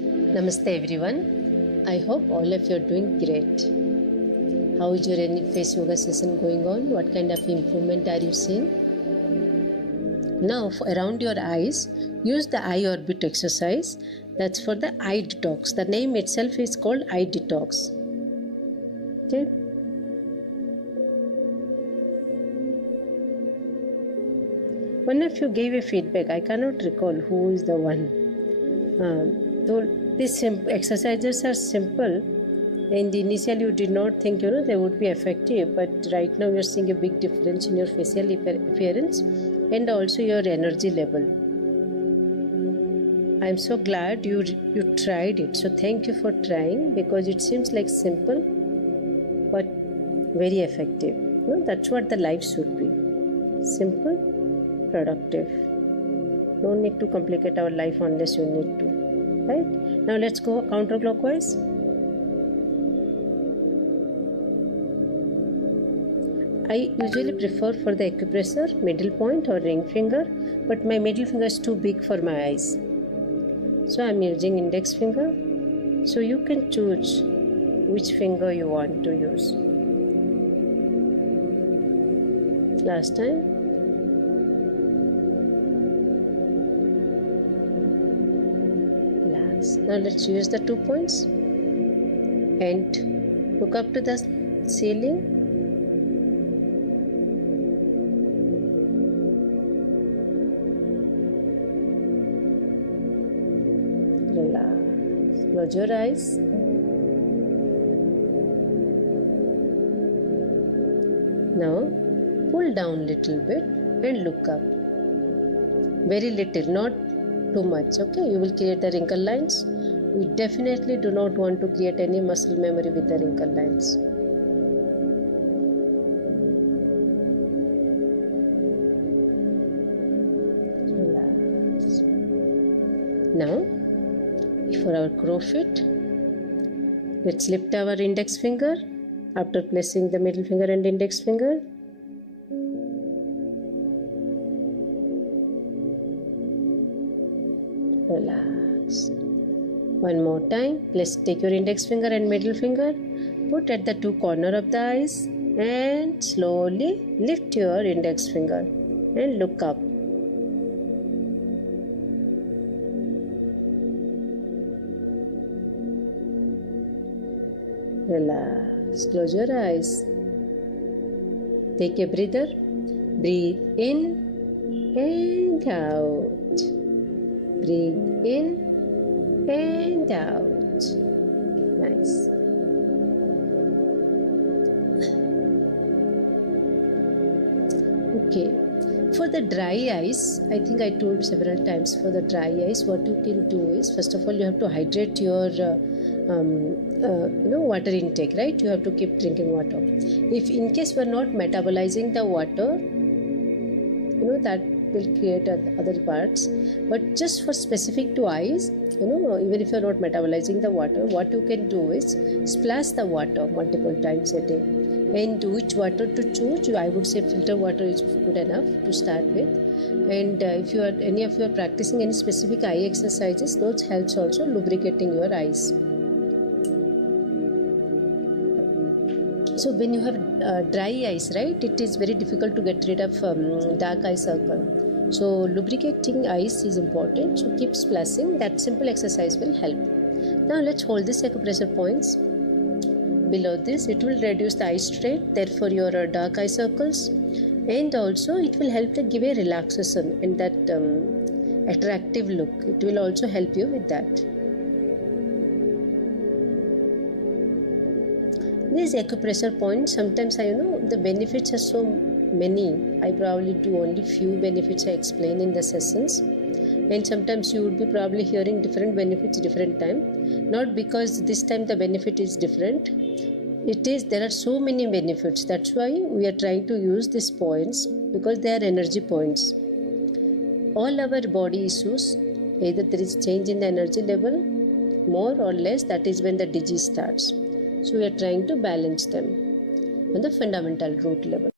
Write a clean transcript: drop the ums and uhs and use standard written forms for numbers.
Namaste everyone. I hope all of you are doing great. How is your face yoga session going on? What kind of improvement are you seeing? Now around your eyes, use the eye orbit exercise. That's for the eye detox. The name itself is called eye detox. Okay. One of you gave a feedback. I cannot recall who is the one. These exercises are simple, and initially you did not think they would be effective, but right now you are seeing a big difference in your facial appearance and also your energy level. I am so glad you tried it. So thank you for trying, because it seems like simple but very effective. That's what the life should be: simple, productive. No need to complicate our life unless you need to. Right? Now let's go counterclockwise. I usually prefer for the acupressure middle point or ring finger, but my middle finger is too big for my eyes. So I'm using index finger. So you can choose which finger you want to use. Last time. Now let's use the 2 points and look up to the ceiling. Relax. Close your eyes. Now pull down little bit and look up. Very little, not too much. Okay, you will create the wrinkle lines. We definitely do not want to create any muscle memory with the wrinkle lines. Relax. Now for our crow feet, let's lift our index finger after placing the middle finger and index finger. Relax. One more time. Let's take your index finger and middle finger, put at the two corners of the eyes, and slowly lift your index finger and look up. Relax. Close your eyes. Take a breather. Breathe in and out. Breathe in and out. Nice. Okay. For the dry eyes, I think I told several times, for the dry eyes, what you can do is, first of all, you have to hydrate your water intake, right? You have to keep drinking water. If in case we are not metabolizing the water, that will create other parts. But just for specific to eyes, even if you are not metabolizing the water, what you can do is splash the water multiple times a day. And which water to choose? I would say filter water is good enough to start with. And if any of you are practicing any specific eye exercises, those helps also lubricating your eyes. So when you have dry eyes, right, it is very difficult to get rid of dark eye circle. So lubricating eyes is important. So keep splashing. That simple exercise will help. Now let's hold this acupressure points. Below this, it will reduce the eye strain, therefore your dark eye circles, and also it will help to give a relaxation and that attractive look. It will also help you with that. These acupressure points, sometimes the benefits are so many. I probably do only few benefits I explain in the sessions, and sometimes you would be probably hearing different benefits different time. Not because this time the benefit is different. There are so many benefits. That's why we are trying to use these points, because they are energy points. All our body issues, either there is change in the energy level, more or less, that is when the disease starts. So we are trying to balance them on the fundamental root level.